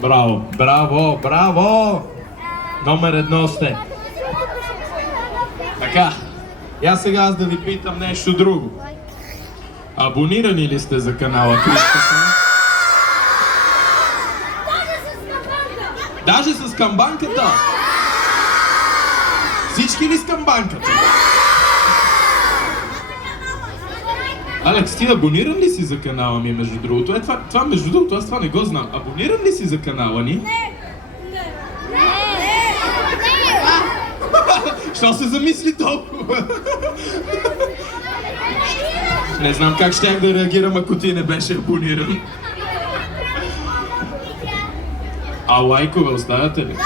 Браво, браво, браво! Номер 1 сте. Така, я сега аз да ви питам нещо друго. Абонирани ли сте за канала Кристата? Даже с камбанката? Всички ли с камбанката? Алекс, ти абониран ли си за канала ми, между другото? Това между другото, аз това не го знам. Абониран ли си за канала ни? Що се замисли толкова? Не знам как щях да реагирам, ако ти не беше абониран. А лайкове оставяте ли?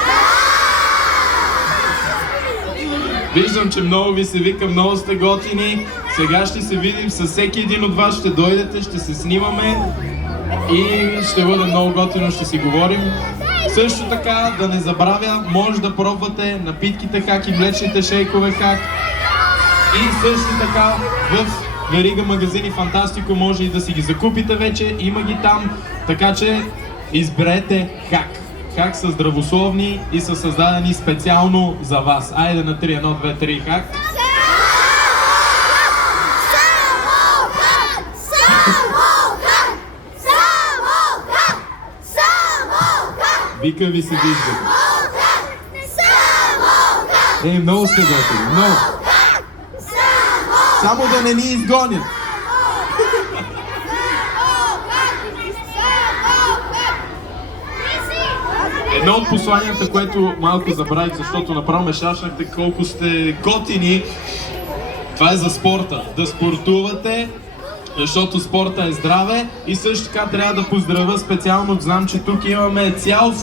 Виждам, че много ви се вика, много сте готини. Сега ще се видим с всеки един от вас, ще дойдете, ще се снимаме и ще бъде много готино, ще си говорим. Също така, да не забравя, може да пробвате напитките хак и млечните шейкове хак. И също така в верига магазини Фантастико може и да си ги закупите вече, има ги там, така че изберете хак. Хак са здравословни и са създадени специално за вас. Айде на 3, 1, 2, 3, хак. Вика ви се вижда. Много сте готови, много. Само да не ни изгонят. Едно от посланията, което малко забравих, защото направо ме шашнахте колко сте готини, това е за спорта. Да спортувате, защото спорта е здраве и също така трябва да поздравя специално, знам, че тук имаме цял